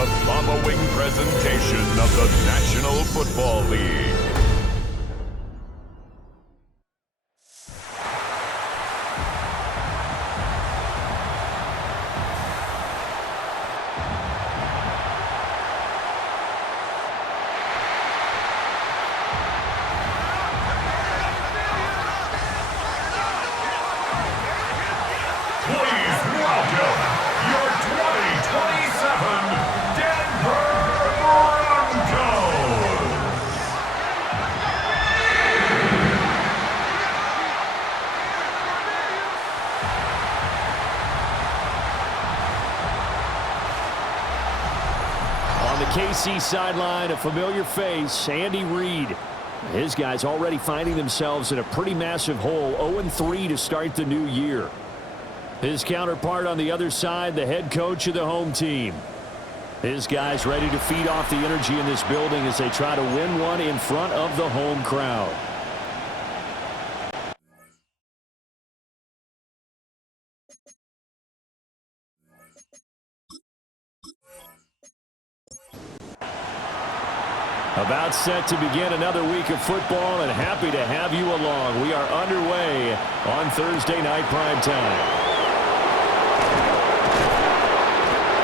the following presentation of the National Football League. KC sideline, a familiar face, Andy Reid. His guys already finding themselves in a pretty massive hole, 0-3 to start the new year. His counterpart on the other side, the head coach of the home team. His guys ready to feed off the energy in this building as they try to win one in front of the home crowd. About set to begin another week of football, and happy to have you along. We are underway on Thursday night primetime.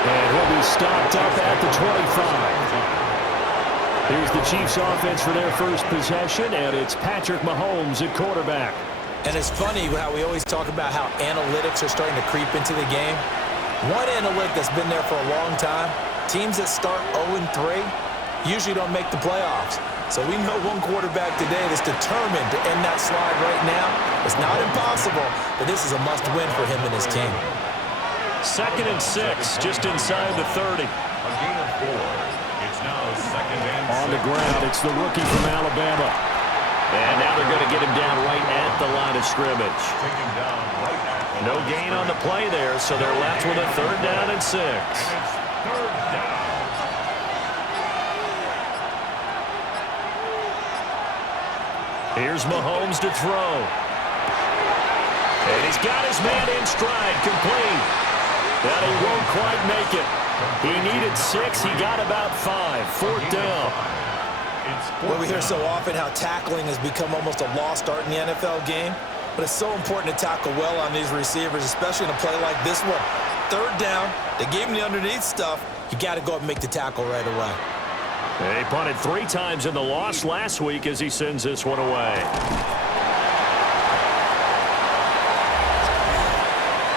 And he'll be stopped up at the 25. Here's the Chiefs offense for their first possession, and it's Patrick Mahomes at quarterback. And it's funny how we always talk about how analytics are starting to creep into the game. One analytic that's been there for a long time, teams that start 0-3, usually don't make the playoffs. So we know one quarterback today that's determined to end that slide right now. It's not impossible, but this is a must-win for him and his team. 2nd and 6, just inside the 30. A gain of 4. It's now 2nd and 6. On the ground, it's the rookie from Alabama. And now they're going to get him down right at the line of scrimmage. No gain on the play there, so they're left with a 3rd down and 6. Here's Mahomes to throw. And he's got his man in stride, complete. But he won't quite make it. He needed 6. He got about 5. 4th down. Well, we hear so often how tackling has become almost a lost art in the NFL game. But it's so important to tackle well on these receivers, especially in a play like this one. 3rd down, they gave him the underneath stuff. You got to go up and make the tackle right away. He punted 3 times in the loss last week as he sends this one away.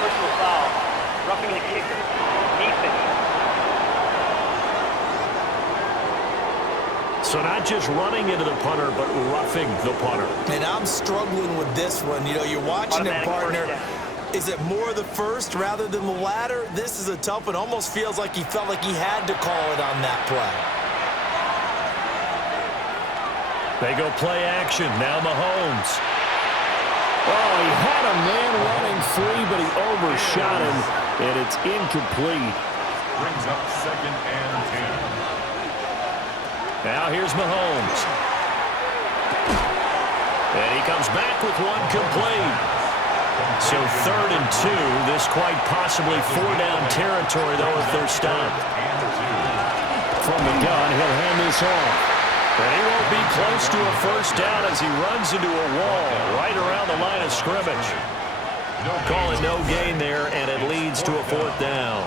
Personal foul. Roughing the kicker. Defense. So not just running into the punter, but roughing the punter. And I'm struggling with this one. You know, you're watching it, partner. Is it more the first rather than the latter? This is a tough one. Almost feels like he felt like he had to call it on that play. They go play action. Now Mahomes. Oh, he had a man running free, but he overshot him, and it's incomplete. Brings up 2nd and 10. Now here's Mahomes. And he comes back with one complete. So 3rd and 2. This quite possibly 4-down territory, though, if they're stopped. From the gun, he'll hand this off. And he won't be close to a 1st down as he runs into a wall right around the line of scrimmage. Call it no gain there, and it leads to a 4th down.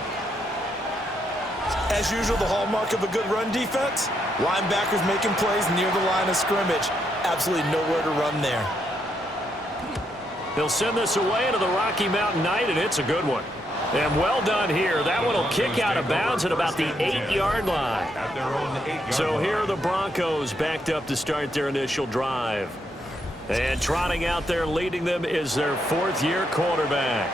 As usual, the hallmark of a good run defense, linebackers making plays near the line of scrimmage. Absolutely nowhere to run there. He'll send this away into the Rocky Mountain Night, and it's a good one. And well done here. That one will kick out of bounds at about the 8-yard line. So here are the Broncos backed up to start their initial drive. And trotting out there leading them is their 4th-year quarterback.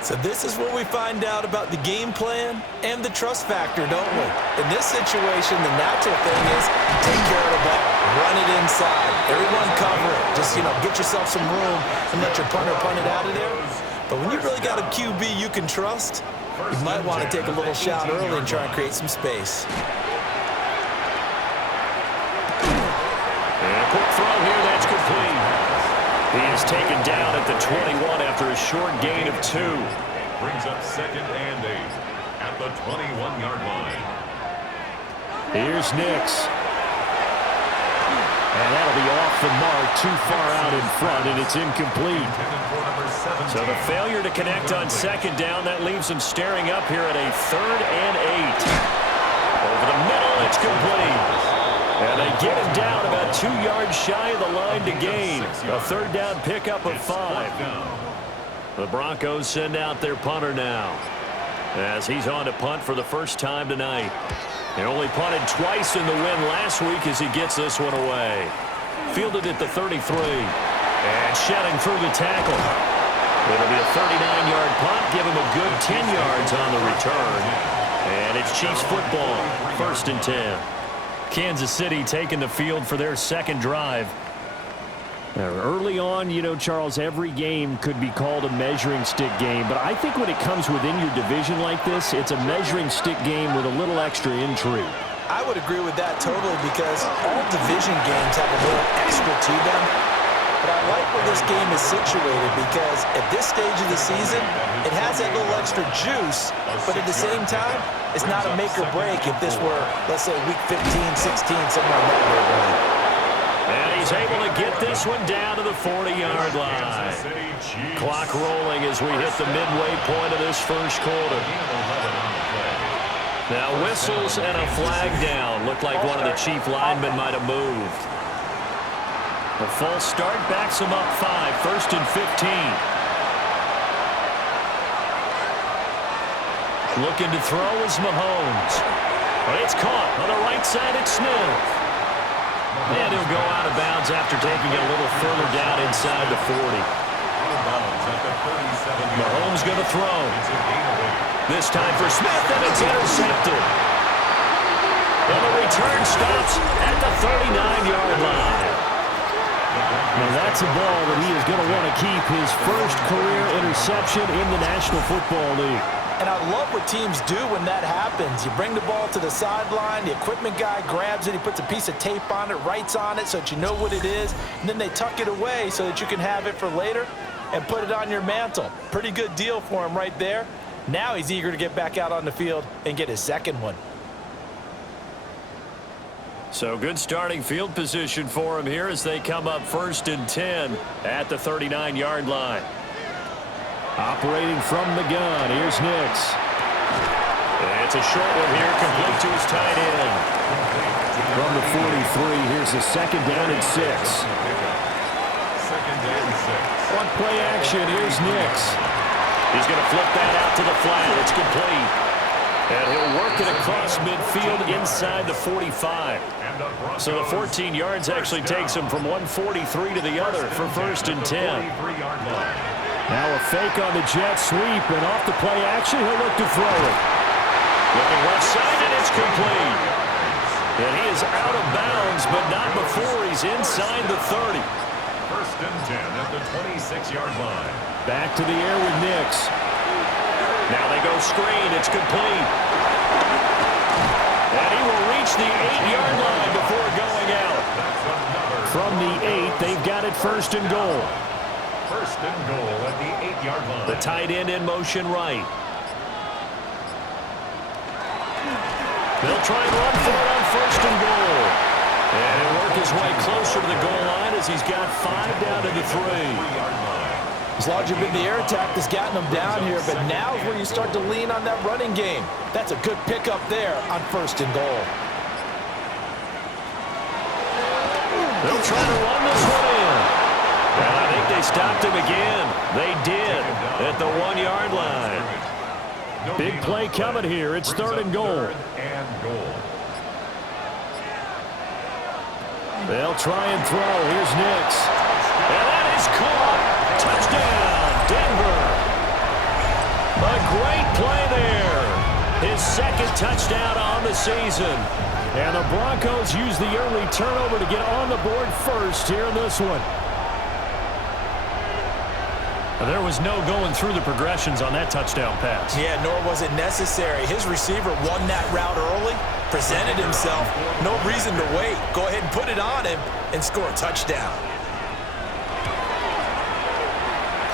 So this is where we find out about the game plan and the trust factor, don't we? In this situation, the natural thing is take care of the ball, run it inside, everyone cover it. Just, get yourself some room and let your punter punt it out of there. But when you really got a QB you can trust, you might want to take a little shot early and try and create some space. And a quick throw here, that's complete. He is taken down at the 21 after a short gain of 2. Brings up 2nd and 8 at the 21-yard line. Here's Nix. And that'll be off the mark, too far out in front, and it's incomplete. So the failure to connect on second down, that leaves them staring up here at a 3rd and 8. Over the middle, it's complete. And they get him down about 2 yards shy of the line to gain. A 3rd down pickup of 5. The Broncos send out their punter now, as he's on to punt for the first time tonight. He only punted twice in the win last week as he gets this one away. Fielded at the 33. And shedding through the tackle. It'll be a 39-yard punt. Give him a good 10 yards on the return. And it's Chiefs football. 1st and 10. Kansas City taking the field for their second drive. Now, early on, you know, Charles, every game could be called a measuring stick game. But I think when it comes within your division like this, it's a measuring stick game with a little extra intrigue. I would agree with that totally because all division games have a little extra to them. But I like where this game is situated because at this stage of the season, it has that little extra juice. But at the same time, it's not a make or break if this were, let's say, week 15, 16, somewhere in that neighborhood. And he's able to get this one down to the 40-yard line. Clock rolling as we hit the midway point of this first quarter. Now whistles and a flag down. Looked like one of the Chief linemen might have moved. A false start backs him up 5. 1st and 15. Looking to throw is Mahomes. But it's caught on the right side at Smith. And he'll go out of bounds after taking it a little further down inside the 40. Mahomes going to throw. This time for Smith, and it's intercepted. And the return stops at the 39-yard line. Now that's a ball that he is going to want to keep, his first career interception in the National Football League. And I love what teams do when that happens. You bring the ball to the sideline, the equipment guy grabs it, he puts a piece of tape on it, writes on it so that you know what it is, and then they tuck it away so that you can have it for later and put it on your mantle. Pretty good deal for him right there. Now he's eager to get back out on the field and get his second one. So good starting field position for him here as they come up 1st and 10 at the 39-yard line. Operating from the gun, here's Nix. It's a short one here, complete to his tight end. From the 43, here's the 2nd down and 6. On play action, here's Nix. He's going to flip that out to the flat. It's complete. And he'll work it across midfield inside the 45. So the 14 yards actually takes him from 143 to the other for 1st and 10. Now a fake on the jet sweep, and off the play action, he'll look to throw it. Looking left side, and it's complete. And he is out of bounds, but not before he's inside the 30. 1st and 10 at the 26-yard line. Back to the air with Nix. Now they go screen. It's complete. And he will reach the 8-yard line before going out. From the 8, they've got it 1st and goal. 1st and goal at the 8-yard line. The tight end in motion right. They'll try and run for it on 1st and goal. And he'll work his way closer to the goal line as he's got 5 down to the 3. It's largely been the air attack that's gotten them down here, but now is where you start to lean on that running game. That's a good pickup there on 1st and goal. They'll try to run this one in. And I think they stopped him again. They did at the 1-yard line. Big play coming here. It's 3rd and goal. They'll try and throw. Here's Nix. And that is caught. Touchdown, Denver. A great play there. His 2nd touchdown on the season. And the Broncos use the early turnover to get on the board first here in this one. There was no going through the progressions on that touchdown pass. Yeah, nor was it necessary. His receiver won that route early, presented himself. No reason to wait. Go ahead and put it on him and score a touchdown.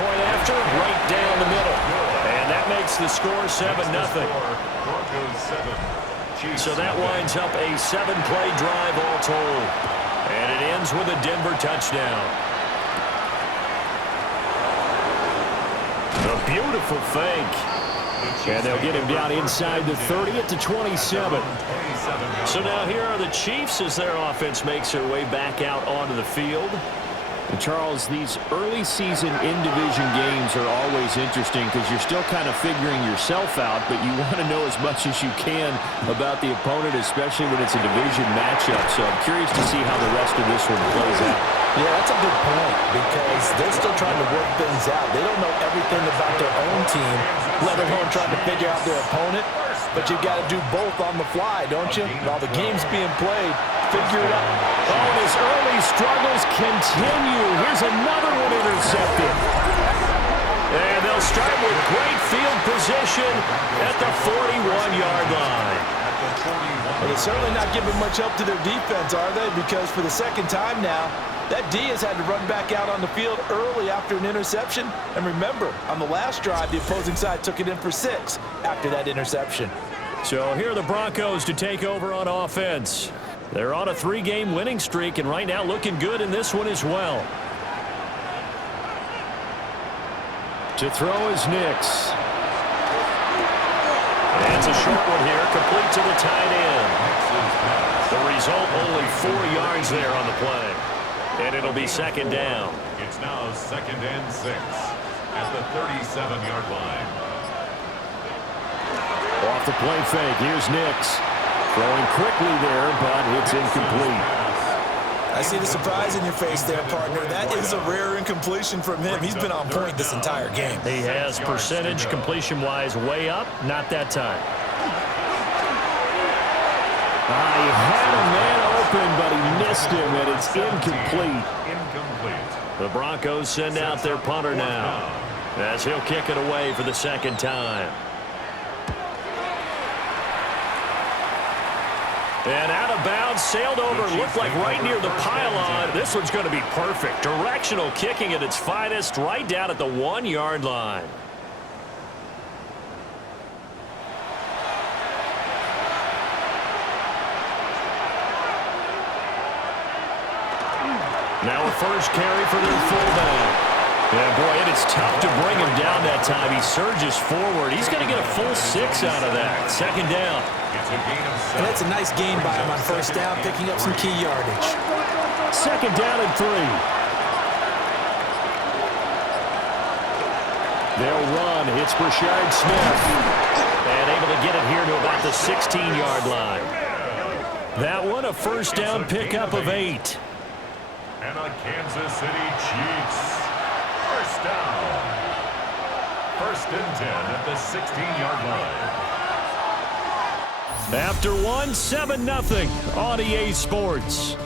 Point after, right down the middle. And that makes the score 7-0. Broncos 7, So that winds up a 7-play drive all told. And it ends with a Denver touchdown. A beautiful fake. And they'll get him down inside the 30 at the 27. So now here are the Chiefs as their offense makes their way back out onto the field. And Charles, these early season in-division games are always interesting because you're still kind of figuring yourself out, but you want to know as much as you can about the opponent, especially when it's a division matchup. So I'm curious to see how the rest of this one plays out. Yeah, that's a good point because they're still trying to work things out. They don't know everything about their own team, let alone trying to figure out their opponent. But you've got to do both on the fly, don't you? While the game's being played, figure it out. Oh, and his early struggles continue. Here's another one intercepted. And they'll start with great field position at the 41-yard line. Well, they're certainly not giving much help to their defense, are they? Because for the second time now, that D has had to run back out on the field early after an interception. And remember, on the last drive, the opposing side took it in for 6 after that interception. So here are the Broncos to take over on offense. They're on a 3-game winning streak, and right now looking good in this one as well. To throw is Nix. And it's a short one here, complete to the tight end. The result, only 4 yards there on the play. And it'll be second down. It's now 2nd and 6 at the 37-yard line. Off the play fake, here's Nix. Throwing quickly there, but it's incomplete. I see the surprise in your face there, partner. That is a rare incompletion from him. He's been on point this entire game. He has percentage completion-wise way up, not that time. He had a man open, but he missed him, and it's incomplete. The Broncos send out their punter now, as he'll kick it away for the second time. And out of bounds, sailed over, looked like right near the pylon. This one's going to be perfect. Directional kicking at its finest, right down at the 1-yard line. Now a first carry for their fullback. Yeah, boy, it is tough to bring him down that time. He surges forward. He's going to get a full 6 out of that. Second down. And that's a nice gain by him on first down, picking up some key yardage. Second down and 3. They'll run. It's Brashard Smith. And able to get it here to about the 16-yard line. That one, a first down pickup of 8. And the Kansas City Chiefs. First down. 1st and 10 at the 16-yard line. After one, 7-0 on EA Sports.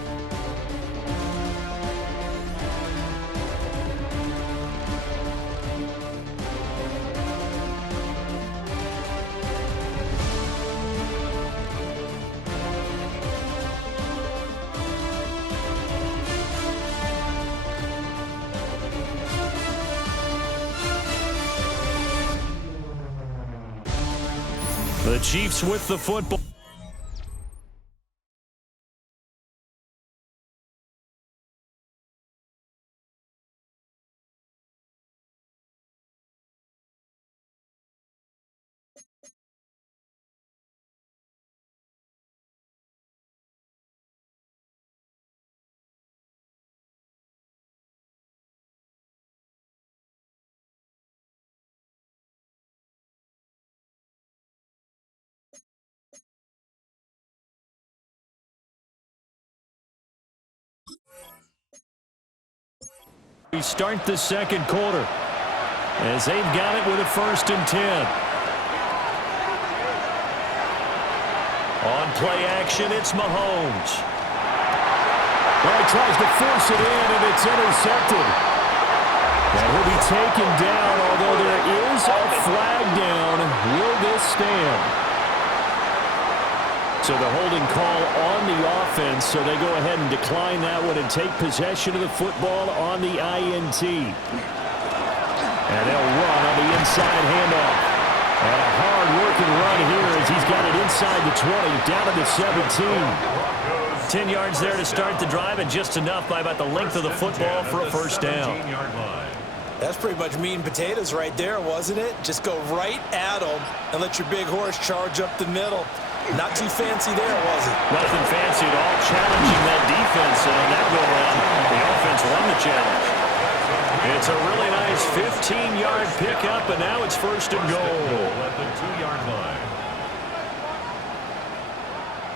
The Chiefs with the football. We start the second quarter as they've got it with a 1st and 10. On play action, it's Mahomes. Well, he tries to force it in, and it's intercepted. And he'll be taken down, although there is a flag down. Will this stand? So the holding call on the offense, so they go ahead and decline that one and take possession of the football on the INT. And they'll run on the inside handoff. And a hard work looking run here as he's got it inside the 20, down to the 17. 10 yards there to start the drive, and just enough by about the length of the football for a first down. That's pretty much meat and potatoes right there, wasn't it? Just go right at them and let your big horse charge up the middle. Not too fancy there, was it? Nothing fancy at all, challenging that defense, and on that go-around, the offense won the challenge. It's a really nice 15-yard pickup, and now it's first and goal. At the 2-yard line.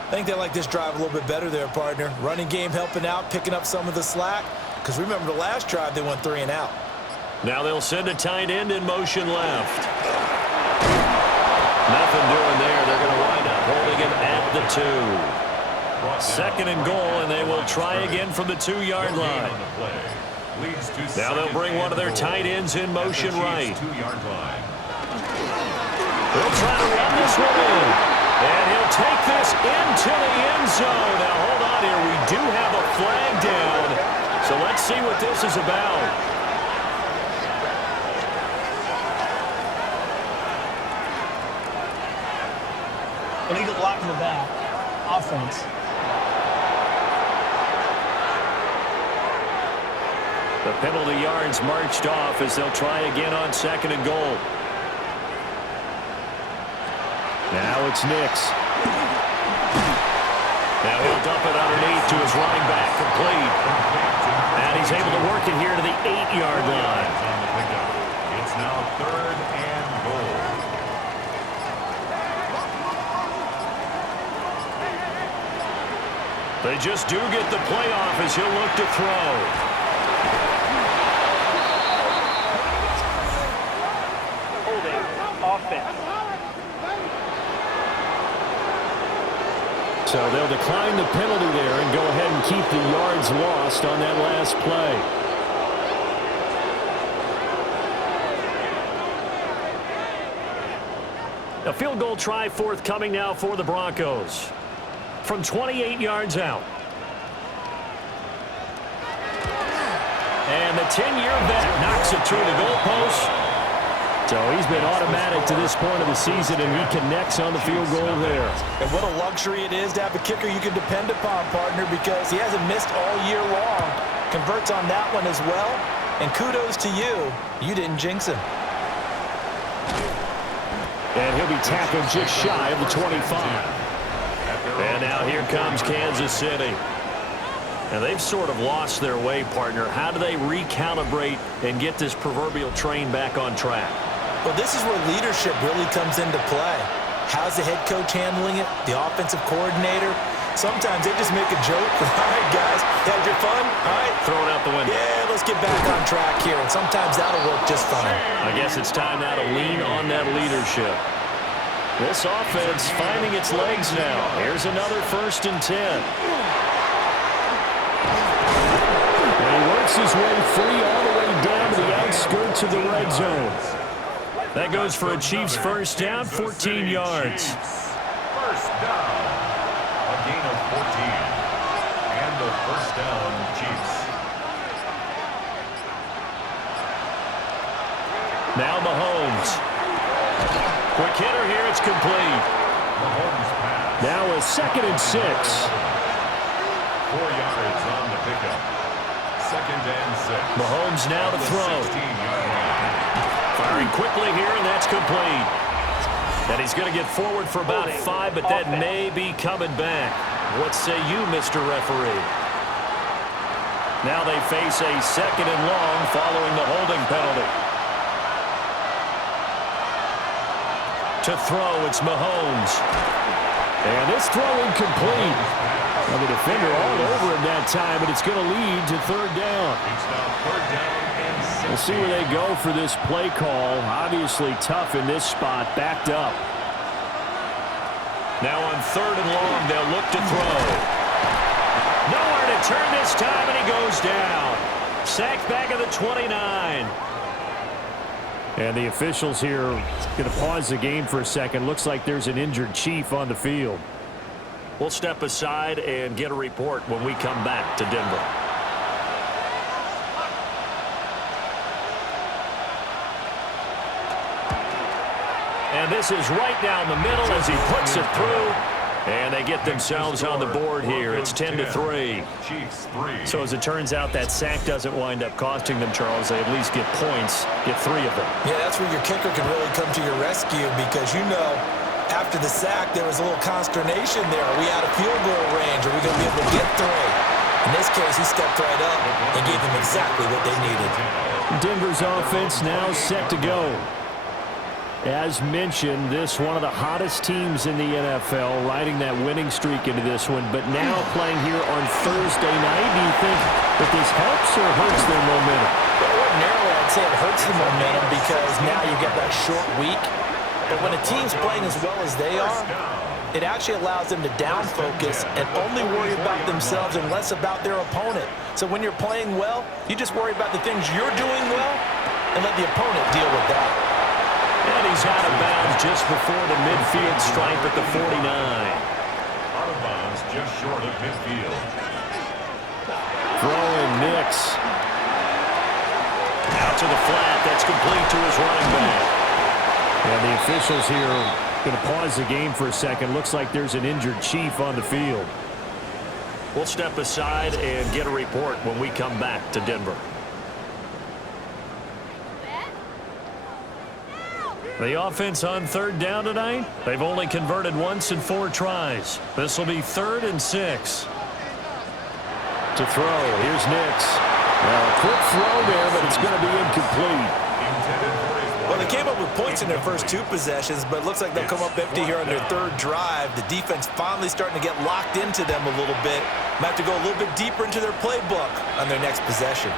I think they like this drive a little bit better there, partner. Running game helping out, picking up some of the slack. Because remember the last drive, they went 3 and out. Now they'll send a tight end in motion left. Nothing doing there. They're going to wind up holding him at the 2. Second and goal, and they will try again from the 2-yard line. Now they'll bring one of their tight ends in motion right. They'll try to run this one in. And he'll take this into the end zone. Now, hold on here. We do have a flag down. So let's see what this is about. Illegal block in the back. Offense. The penalty yards marched off as they'll try again on second and goal. Now it's Nix. Now he'll dump it underneath to his running back, complete. And he's able to work it here to the 8-yard line. It's now 3rd and goal. They just do get the play off as he'll look to throw. Holding. Offense. So they'll decline the penalty there and go ahead and keep the yards lost on that last play. A field goal try forthcoming now for the Broncos. From 28 yards out. And the 10-year vet knocks it through the goalpost. So he's been automatic to this point of the season, and he connects on the field goal there. And what a luxury it is to have a kicker you can depend upon, partner, because he hasn't missed all year long. Converts on that one as well. And kudos to you. You didn't jinx him. And he'll be tackled just shy of the 25. And now here comes Kansas City. And they've sort of lost their way, partner. How do they recalibrate and get this proverbial train back on track? Well, this is where leadership really comes into play. How's the head coach handling it? The offensive coordinator? Sometimes they just make a joke. All right, guys, had your fun? All right. Throw it out the window. Yeah, let's get back on track here. And sometimes that'll work just fine. I guess it's time now to lean on that leadership. This offense finding its legs now. Here's another 1st and 10. And he works his way free all the way down to the outskirts of the red zone. That goes for a Chiefs first down, 14 yards. First down. A gain of 14. And the first down, Chiefs. Now Mahomes. Quick hitter here, it's complete. Mahomes pass. Now a 2nd and 6. 4 yards on the pickup. 2nd and 6. Mahomes now to throw. 16-yard line. Firing quickly here, and that's complete. And he's going to get forward for about 5, but that may be coming back. What say you, Mr. Referee? Now they face a 2nd and long following the holding penalty. To throw, it's Mahomes. And this throw incomplete. Well, the defender all over him that time, but it's going to lead to 3rd down. It's now 3rd down and 6. We'll see where they go for this play call. Obviously tough in this spot, backed up. Now on 3rd and long, they'll look to throw. Nowhere to turn this time, and he goes down. Sacked back at the 29. And the officials here are going to pause the game for a second. Looks like there's an injured Chief on the field. We'll step aside and get a report when we come back to Denver. And And this is right down the middle as he puts it through. And they get themselves on the board here. It's 10-3. So as it turns out, that sack doesn't wind up costing them, Charles. They at least get points, get 3 of them. Yeah, that's where your kicker can really come to your rescue because, after the sack, there was a little consternation there. Are we out of field goal range? Are we going to be able to get 3? In this case, he stepped right up and gave them exactly what they needed. Denver's offense now set to go. As mentioned, this one of the hottest teams in the NFL, riding that winning streak into this one, but now playing here on Thursday night. Do you think that this helps or hurts their momentum? Well, ordinarily, I'd say it hurts the momentum because now you get that short week. But when a team's playing as well as they are, it actually allows them to down focus and only worry about themselves and less about their opponent. So when you're playing well, you just worry about the things you're doing well and let the opponent deal with that. And he's out of bounds just before the midfield stripe at the 49. Out of bounds just short of midfield. Throwing Nix. Out to the flat. That's complete to his running back. And the officials here are going to pause the game for a second. Looks like there's an injured Chief on the field. We'll step aside and get a report when we come back to Denver. The offense on 3rd down tonight, they've only converted once in 4 tries. This will be 3rd and 6. To throw, here's Nix. Well, a quick throw there, but it's going to be incomplete. Well, they came up with points in their first 2 possessions, but it looks like they'll come up empty here on their 3rd drive. The defense finally starting to get locked into them a little bit. Might have to go a little bit deeper into their playbook on their next possession.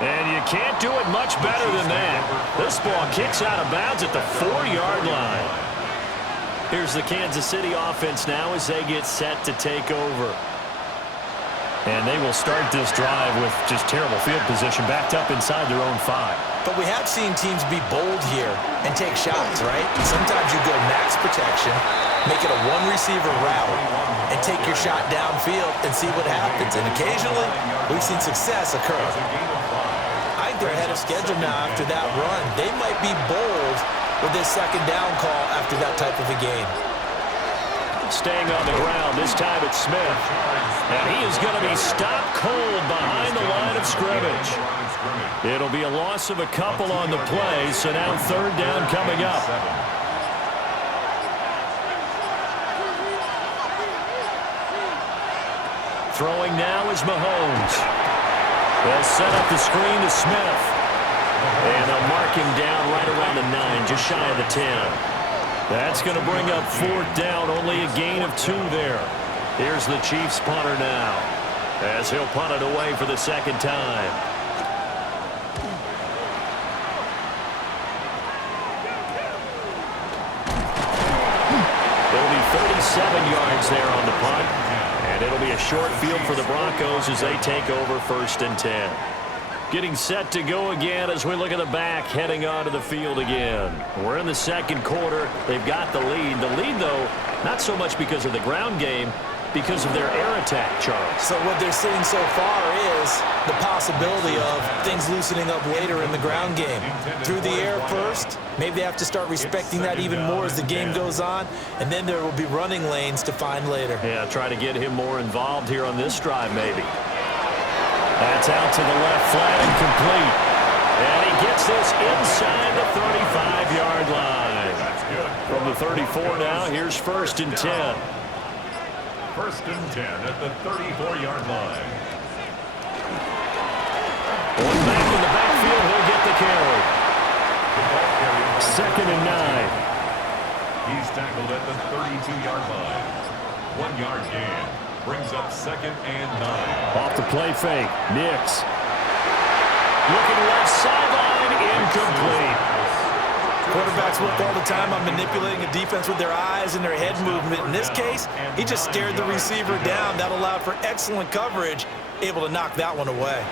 And you can't do it much better than that. This ball kicks out of bounds at the 4-yard line. Here's the Kansas City offense now as they get set to take over. And they will start this drive with just terrible field position, backed up inside their own 5. But we have seen teams be bold here and take shots, right? Sometimes you go max protection, make it a 1-receiver route, and take your shot downfield and see what happens. And occasionally, we've seen success occur. I think they're ahead of schedule now after that run. They might be bold with this 2nd down call after that type of a game. Staying on the ground, this time it's Smith. And he is going to be stopped cold behind the line of scrimmage. It'll be a loss of a couple on the play, so now 3rd down coming up. Throwing now is Mahomes. They'll set up the screen to Smith. And they'll mark him down right around the 9, just shy of the 10. That's going to bring up 4th down, only a gain of 2 there. Here's the Chiefs punter now, as he'll punt it away for the 2nd time. It'll be 37 yards there on the punt. And it'll be a short field for the Broncos as they take over 1st and 10. Getting set to go again as we look at the back, heading onto the field again. We're in the 2nd quarter. They've got the lead. The lead, though, not so much because of the ground game, because of their air attack, Charles. So what they're seeing so far is the possibility of things loosening up later in the ground game. Through the air first, maybe they have to start respecting that even more as the game goes on, and then there will be running lanes to find later. Yeah, try to get him more involved here on this drive, maybe. That's out to the left, flat and complete. And he gets this inside the 35-yard line. From the 34 now, here's 1st and 10. 1st and 10 at the 34-yard line. One back in the backfield, he'll get the carry. 2nd and 9. He's tackled at the 32-yard line. 1-yard gain. Brings up 2nd and 9. Off the play fake, Nix. Looking left sideline, incomplete. Quarterbacks work all the time on manipulating a defense with their eyes and their head movement. In this case, he just stared the receiver down. That allowed for excellent coverage, able to knock that one away.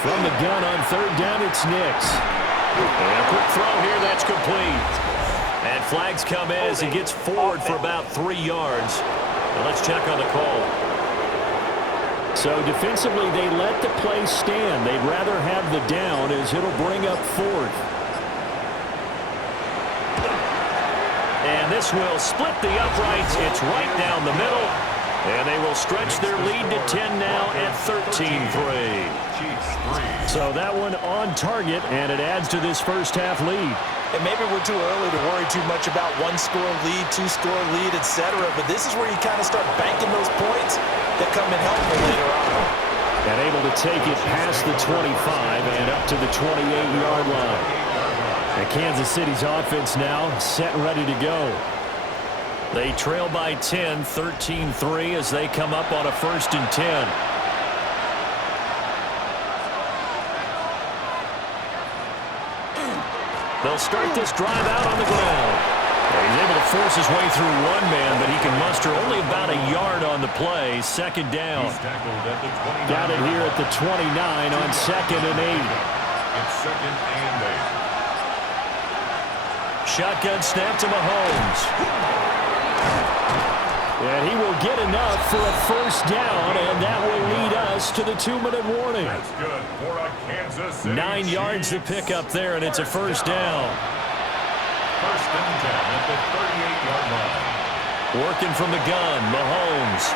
From the gun on 3rd down, it's Nix. And a quick throw here, that's complete. And flags come in as he gets forward for about 3 yards. And let's check on the call. So defensively, they let the play stand. They'd rather have the down as it'll bring up 4th. this will split the uprights. It's right down the middle. And they will stretch their lead to 10 now at 13-3. So that one on target, and it adds to this first half lead. And maybe we're too early to worry too much about one-score lead, two-score lead, etc. But this is where you kind of start banking those points that come in helpful later on. And able to take it past the 25 and up to the 28-yard line. And Kansas City's offense now set and ready to go. They trail by 10, 13-3 as they come up on a 1st and 10. They'll start this drive out on the ground. He's able to force his way through one man, but he can muster only about a yard on the play. 2nd down. Got it here at the 29 on 2nd and 8. It's 2nd and 8. Shotgun snap to Mahomes. And he will get enough for a 1st down, and that will lead us to the 2-minute warning. That's good for a Kansas City 9 yards to pick up there, and it's a 1st down. 1st and 10 at the 38-yard line. Working from the gun, Mahomes.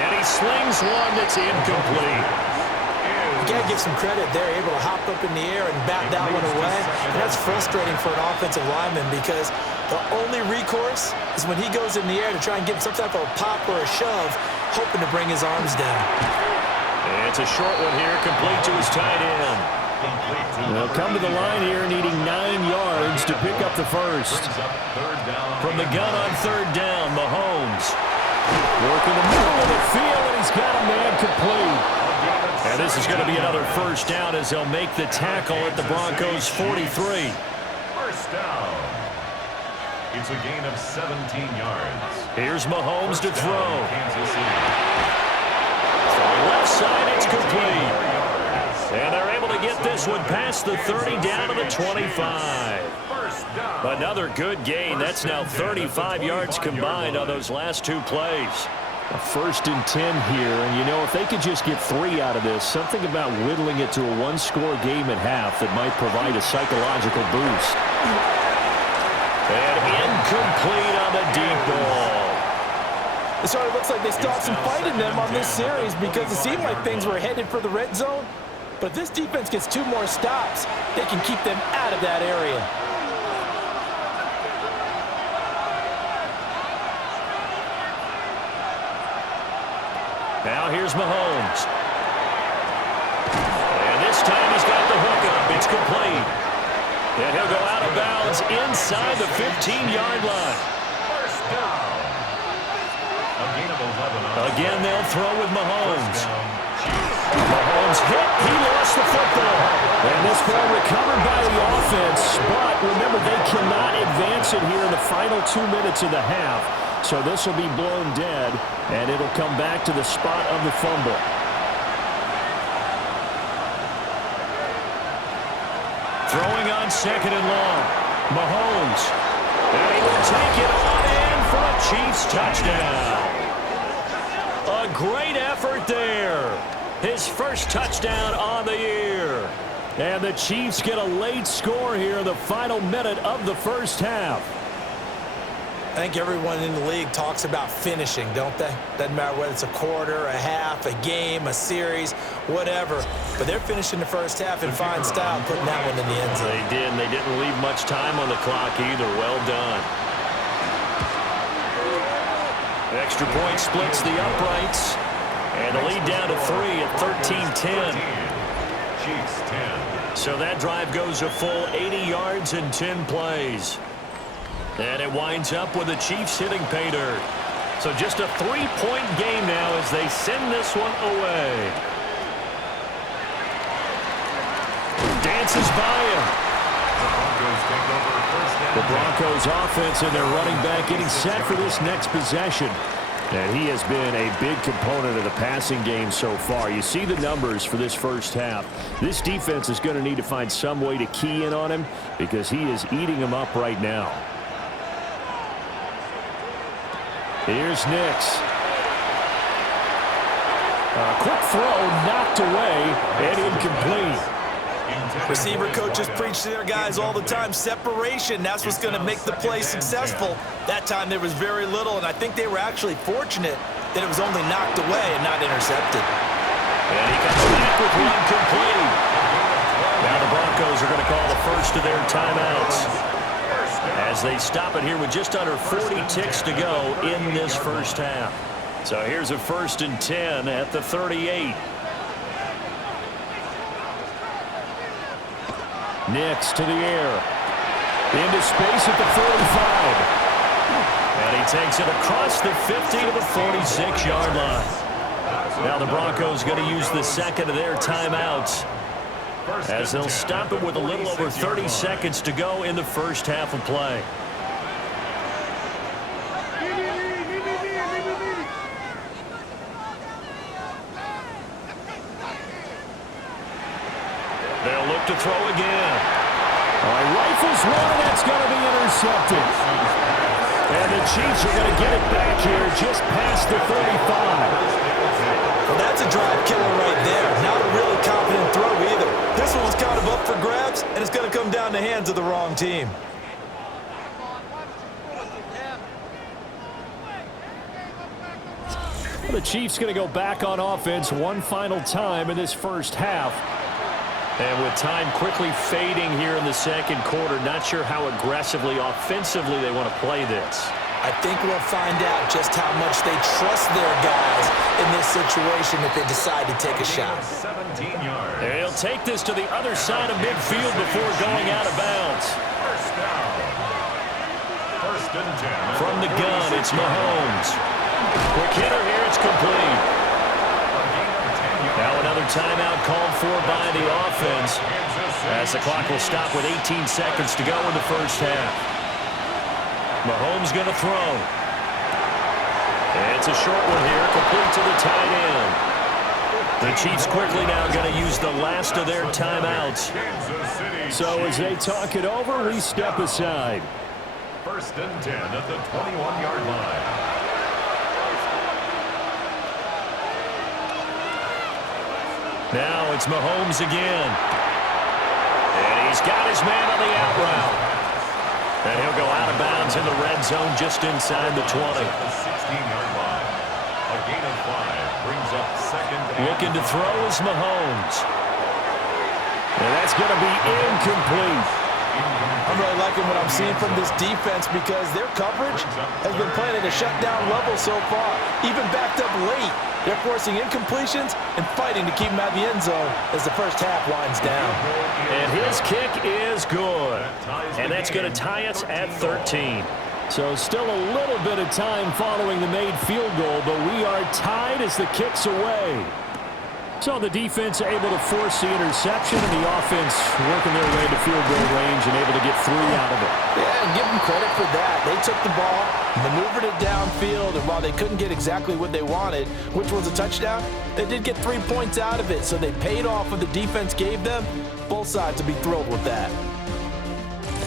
And he slings one that's incomplete. You got to give some credit. They're able to hop up in the air and bat that one away. And that's frustrating for an offensive lineman because the only recourse is when he goes in the air to try and get some type of a pop or a shove, hoping to bring his arms down. And it's a short one here, complete to his tight end. They'll come to the line here needing 9 yards to pick up the 1st. From the gun on 3rd down, Mahomes. Working the middle of the field, and he's got a man complete. And this is going to be another 1st down as they'll make the tackle at the Broncos' 43. 1st down. It's a gain of 17 yards. Here's Mahomes to throw. Kansas City. Left side, it's complete. And they're able to get this one past the 30 down to the 25. Another good gain. That's now 35 yards combined on those last 2 plays. A 1st and 10 here, and you know, if they could just get 3 out of this, something about whittling it to a 1-score game at half that might provide a psychological boost. And incomplete on the deep ball. It sort of looks like they still have some fight in them on this series because it seemed like things were headed for the red zone. But if this defense gets 2 more stops, they can keep them out of that area. Now here's Mahomes. And this time he's got the hook up. It's complete. And he'll go out of bounds inside the 15-yard line. 1st down. A gain of 11. Again, they'll throw with Mahomes. Mahomes hit. He lost the football. And this ball recovered by the offense. But remember, they cannot advance it here in the final 2 minutes of the half. So this will be blown dead, and it'll come back to the spot of the fumble. Throwing on 2nd and long. Mahomes. And he will take it on in for a Chiefs touchdown. A great effort there. His 1st touchdown on the year. And the Chiefs get a late score here in the final minute of the 1st half. I think everyone in the league talks about finishing, don't they? Doesn't matter whether it's a quarter, a half, a game, a series, whatever. But they're finishing the 1st half in fine style, putting that one in the end zone. They did, and they didn't leave much time on the clock either. Well done. Extra point splits the uprights. And the lead down to 3 at 13-10. Chiefs 10. So that drive goes a full 80 yards in 10 plays. And it winds up with the Chiefs hitting pay dirt. So just a 3-point game now as they send this one away. Dances by him. The Broncos offense and their running back getting set for this next possession. And he has been a big component of the passing game so far. You see the numbers for this 1st half. This defense is going to need to find some way to key in on him because he is eating them up right now. Here's Nix. A quick throw knocked away and incomplete. Receiver coaches preach to their guys all the time, separation. That's what's going to make the play successful. That time there was very little, and I think they were actually fortunate that it was only knocked away and not intercepted. And he comes back with one complete. Now the Broncos are going to call the first of their timeouts as they stop it here with just under 40 ticks to go in this first half. So here's a 1st and 10 at the 38. Nix to the air. Into space at the 45. And he takes it across the 50 to the 46-yard line. Now the Broncos going to use the second of their timeouts as they'll stop it with a little over 30 seconds to go in the first half of play. They'll look to throw again. All right, rifles one, and that's going to be intercepted. And the Chiefs are going to get it back here just past the 35. Well, that's a drive killer right there. Not a really confident throw either. This one was kind of up for grabs, and it's going to come down the hands of the wrong team. The Chiefs going to go back on offense one final time in this first half. And with time quickly fading here in the second quarter, not sure how aggressively, offensively they want to play this. I think we'll find out just how much they trust their guys in this situation if they decide to take a shot. 17 yards. And he'll take this to the other side of midfield before going out of bounds. First down. 1st and 10. From the gun, it's Mahomes. Quick hitter here, it's complete. Now another timeout called for by the offense as the clock will stop with 18 seconds to go in the first half. Mahomes going to throw. It's a short one here, complete to the tight end. The Chiefs quickly now going to use the last of their timeouts. So as they talk it over, we step aside. 1st and 10 at the 21-yard line. Now it's Mahomes again. And he's got his man on the out route. And he'll go out of bounds in the red zone just inside the 20. The 16-yard line. A gain of 5 brings up 2nd. Looking to throw is Mahomes. And that's going to be incomplete. I'm really liking what I'm seeing from this defense because their coverage has been playing at a shutdown level so far, even backed up late. They're forcing incompletions and fighting to keep them out of the end zone as the first half winds down. And his kick is good. And that's going to tie us at 13. So still a little bit of time following the made field goal, but we are tied as the kick's away. So the defense able to force the interception, and the offense working their way to field goal range and able to get 3 out of it. Yeah, and give them credit for that. They took the ball, maneuvered it downfield, and while they couldn't get exactly what they wanted, which was a touchdown, they did get 3 points out of it, so they paid off what the defense gave them. Both sides will be thrilled with that.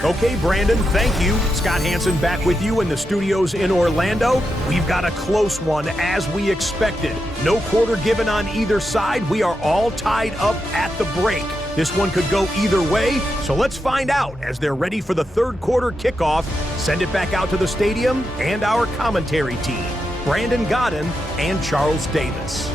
Okay, Brandon, thank you. Scott Hansen back with you in the studios in Orlando. We've got a close one, as we expected. No quarter given on either side. We are all tied up at the break. This one could go either way, so let's find out as they're ready for the third quarter kickoff. Send it back out to the stadium and our commentary team, Brandon Godden and Charles Davis.